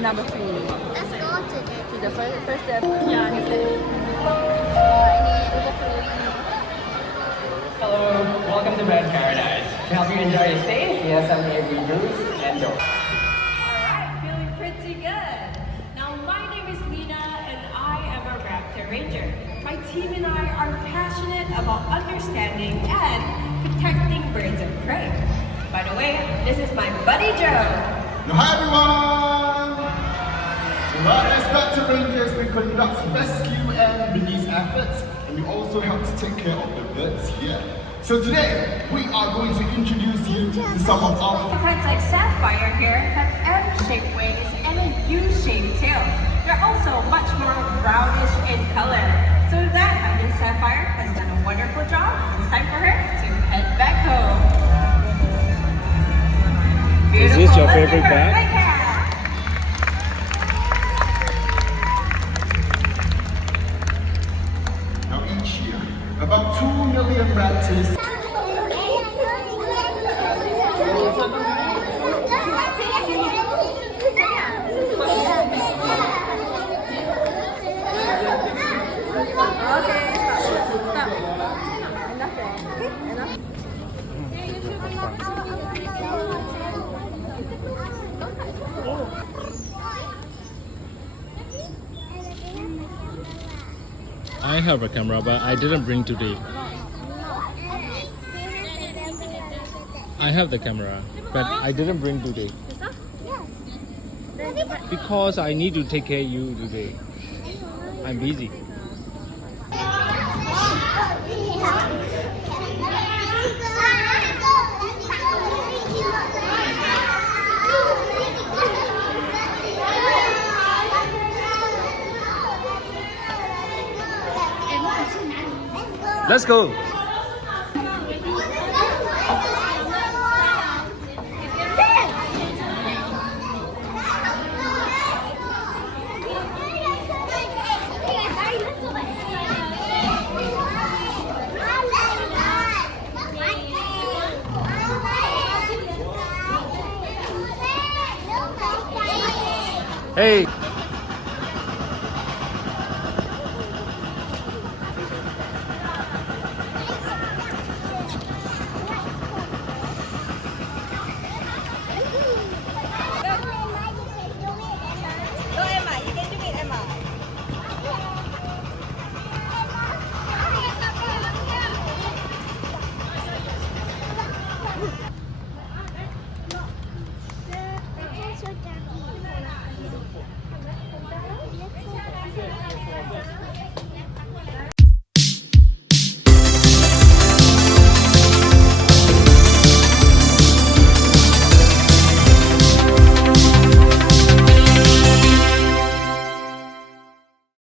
number 3. Let's go today. To the first step. Yeah, he said. Any overflowing? Hello, welcome to Bread Paradise. To help you enjoy your stay, we have some navy juice and dough. Alright, feeling pretty good. Now my name is Mina and I am a Raptor Ranger. My team and I are passionate about understanding and protecting birds of prey. By the way, this is my buddy Joe. Now, hi everyone! Well, as Raptor Rangers, we conduct rescue and release efforts, and we also help to take care of the birds here. So today, we are going to introduce you to some of our... Kinds like Sapphire here have M-shaped wings and a U-shaped tail. They're also much more brownish in color. So with that, I think Sapphire has done a wonderful job. It's time for her to head back home. Is this your favorite bag? Now each year, about 2 million raptors... I have a camera, but I didn't bring today. I have the camera, but I didn't bring today. Because I need to take care of you today. I'm busy. Let's go. Hey.